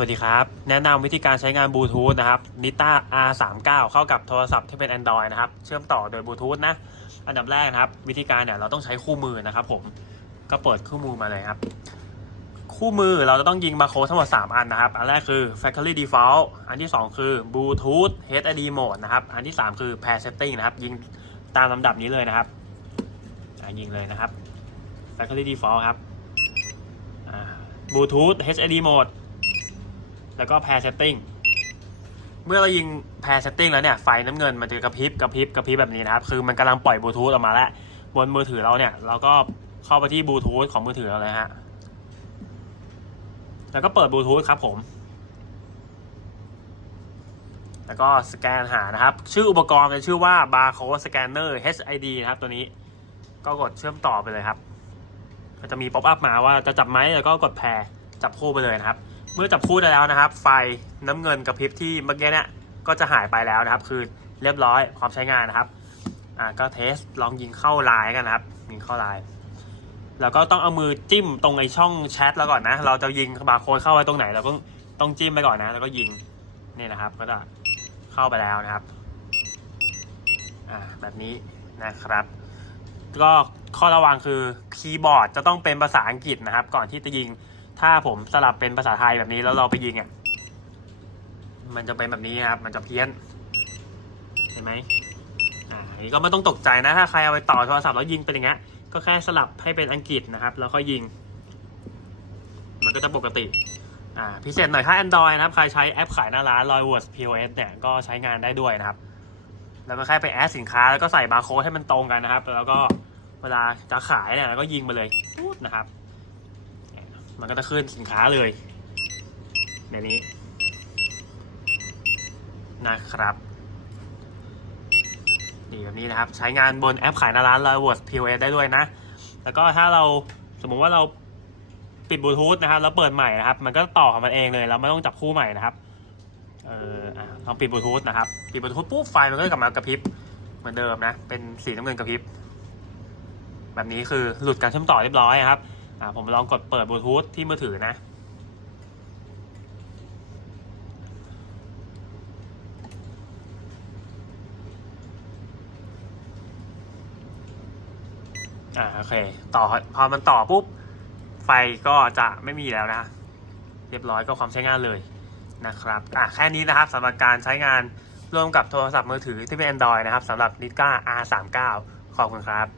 วัสดีครับ แนะนำวิธีการใช้งานบลูทูธนะครับ Nita R39 เข้ากับโทรศัพท์ที่เป็น Android นะครับ เชื่อมต่อโดยบลูทูธนะ อันดับแรกนะครับ วิธีการเนี่ยเราต้องใช้คู่มือนะครับผม ก็เปิดคู่มือมาเลยครับ คู่มือเราจะต้องยิงบาโค้ดทั้งหมด 3 อันนะครับ อันแรกคือ Factory Default อันที่ 2 คือ Bluetooth HID Mode นะครับ อันที่ 3 คือ Pair Setting นะครับ ยิงตามลำดับนี้เลยนะครับยิงเลยนะครับ Factory Default ครับ Bluetooth HID Mode แล้วก็ Pair Setting เมื่อเรายิง Pair Setting แล้วเนี่ยไฟน้ำเงินมันจะกระพริบกระพริบกระพริบแบบนี้นะครับ คือมันกำลังปล่อยบลูทูธออกมาแล้วบนมือถือเราเนี่ย เราก็เข้าไปที่บลูทูธของมือถือเราเลยฮะแล้วก็เปิดบลูทูธครับผมแล้วก็สแกนหานะครับ ชื่ออุปกรณ์จะชื่อว่า Barcode Scanner HID นะครับตัวนี้ ก็กดเชื่อมต่อไปเลยครับ ก็จะมีป๊อปอัพมาว่าจะจับไหมแล้วก็กดแพรจับคู่ไปเลยนะครับ เมื่อจับคู่ได้แล้วนะครับ ไฟน้ำเงินกระพริบที่เมื่อกี้เนี่ยก็จะหายไปแล้วนะครับ คือเรียบร้อยพร้อมใช้งานนะครับอ่าก็เทสลองยิงเข้าไลน์กันนะครับ ยิงเข้าไลน์แล้วก็ต้องเอามือจิ้มตรงไอช่องแชทแล้วก่อนนะ เราจะยิงบาร์โค้ดเข้าไว้ตรงไหนเราก็ต้องจิ้มไปก่อนนะ แล้วก็ยิงนี่นะครับ ก็จะเข้าไปแล้วนะครับอ่าแบบนี้นะครับ ก็ข้อระวังคือคีย์บอร์ดจะต้องเป็นภาษาอังกฤษนะครับ ก่อนที่จะยิง ถ้าผมสลับเป็นภาษาไทยแบบนี้แล้วเราไปยิงอะ มันจะเป็นแบบนี้ครับ มันจะเพี้ยน เห็นไหมอ่าอันนี้ก็ไม่ต้องตกใจนะ ถ้าใครเอาไปต่อโทรศัพท์แล้วยิงเป็นอย่างเงี้ย ก็แค่สลับให้เป็นอังกฤษนะครับ แล้วก็ยิง มันก็จะปกติ อ่า พิเศษหน่อยถ้า Android นะครับ ใครใช้แอปขายหน้าร้าน r o y w o r d POS เนี่ย ก็ใช้งานได้ด้วยนะครับ แล้วก็แค่ไปแอดสินค้า แล้วก็ใส่บาร์โค้ดให้มันตรงกันนะครับ แล้วก็เวลาจะขายเนี่ยเราก็ยิงไปเลยนะครับ มันก็จะขึ้นสินค้าเลยในนี้นะครับนี่แบบนี้นะครับ ใช้งานบนแอปขายหน้าร้าน r o y w o r d POS ได้ด้วยนะ แล้วก็ถ้าเราสมมุติว่าเราปิดบลูทูธนะครับแล้วเปิดใหม่นะครับ มันก็ต่อของมันเองเลย เราไม่ต้องจับคู่ใหม่นะครับ เออลองปิดบลูทูธนะครับ ปิดบลูทูธปุ๊บไฟมันก็กลับมากระพริบเหมือนเดิมนะ เป็นสีน้ำเงินกระพริบ แบบนี้คือหลุดการเชื่อมต่อเรียบร้อยครับ อ่าผมลองกดเปิดบลูทูธที่มือถือนะ อ่าโอเค ต่อพอมันต่อปุ๊บ ไฟก็จะไม่มีแล้วนะ เรียบร้อยก็ความใช้งานเลยนะครับอะแค่นี้นะครับสำหรับการใช้งานร่วมกับโทรศัพท์มือถือที่เป็น Android นะครับสำหรับ Nitka R39 ขอบคุณครับ